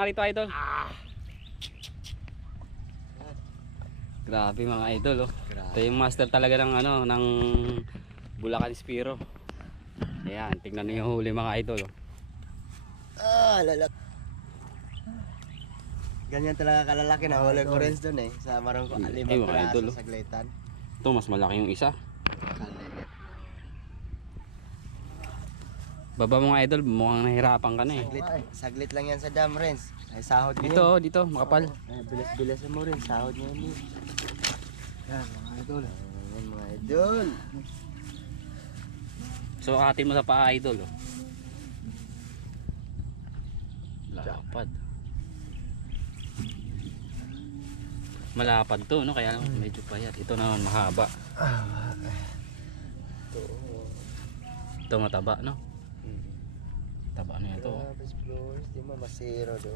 Narito idol. Grabe mga idol oh. Ito yung master talaga ng ano, ng Bulacan Spiro. Ayan, tingnan niyo yung huli mga idol oh. Lalak. Ganyan talaga kalalaki na huli ko rin doon eh. Sa marong ko, 5 mga idol, piraso sa glitan. Ito mas malaki yung isa. Baba mo nga idol, mukhang nahirapan ka na eh. Saglit lang yan sa dam, Renz. Ay sahod niya. Dito, dito, makapal. Ay, bilas-bilas mo rin, sahod niya yun. Yan mga idol. Ayan mga idol. So atin mo sa paa idol oh. Lapad. Malapad to no, kaya medyo payat. Ito naman mahaba. Ito mataba no. Taba na ito. Grabe, explorers, di mo masiro doon.